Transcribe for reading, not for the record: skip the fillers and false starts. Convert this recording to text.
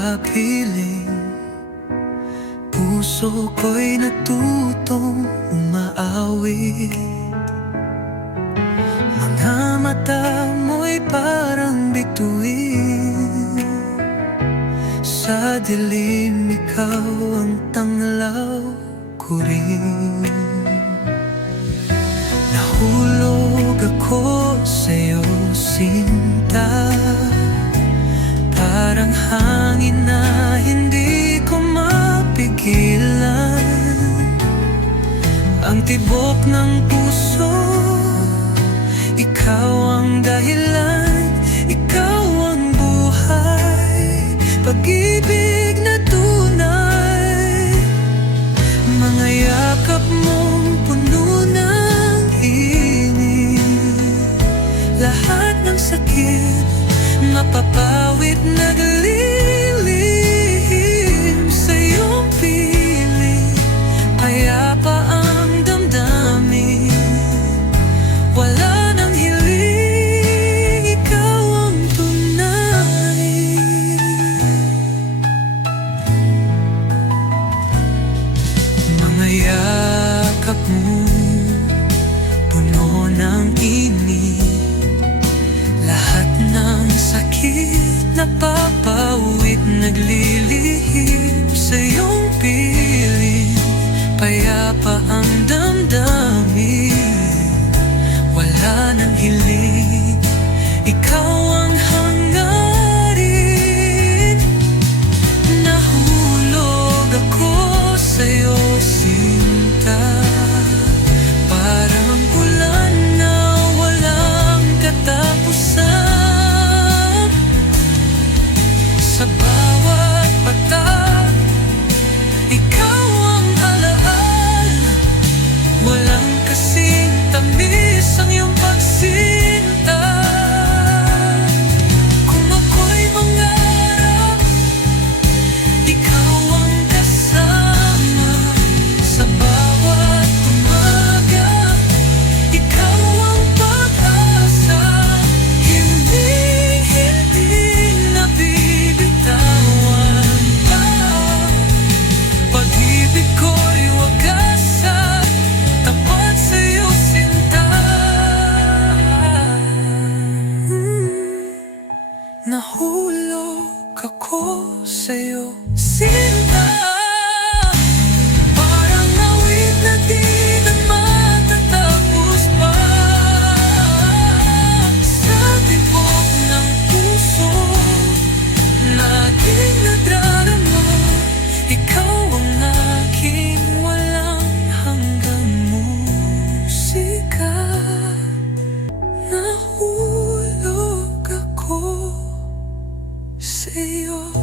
kapiling, puso ko'y natutong umaawit. Mga mata mo'y parang bituin, sa dilim ikaw ang tanglaw ko rin. Nahulog ako sa'yo, sinta, parang hangin na hindi ko mapigilan. Ang tibok ng puso, ikaw ang dahilan, ikaw ang buhay, pag-ibig na tunay. Mga yakap mong puno ng init, lahat ng sakit mapapawid, naglilihim sa iyong piling. Payapa ang damdamin, wala nang hiling, ikaw ang tunay. Mga yakap mo, puno ng init, lahat ng sakit napapawid, naglilihim sa iyong piling. Payapa ang damdamin, wala nang hiling, ikaw ang hangarin. Nahulog ako sa'yo, sinta, parang ulan na walang katapusan. Sa bawat patak, ikaw ang alaan, walang kasing tamis ang iyong pagsinta. Kung ako'y mangarap, ikaw ang kasama. Sa bawat umaga, ikaw ang pag-asa. Hindi nabibitawan pa, pag-ibig ko'y wagas at tapat sa'yo, sinta. Nahulog ako sa'yo, sinta, parang awit na di na matatapos pa. Sa tibok ng puso, nating nadrarama, ikaw ang aking walang hanggang musika. Nahulog ako sa'yo.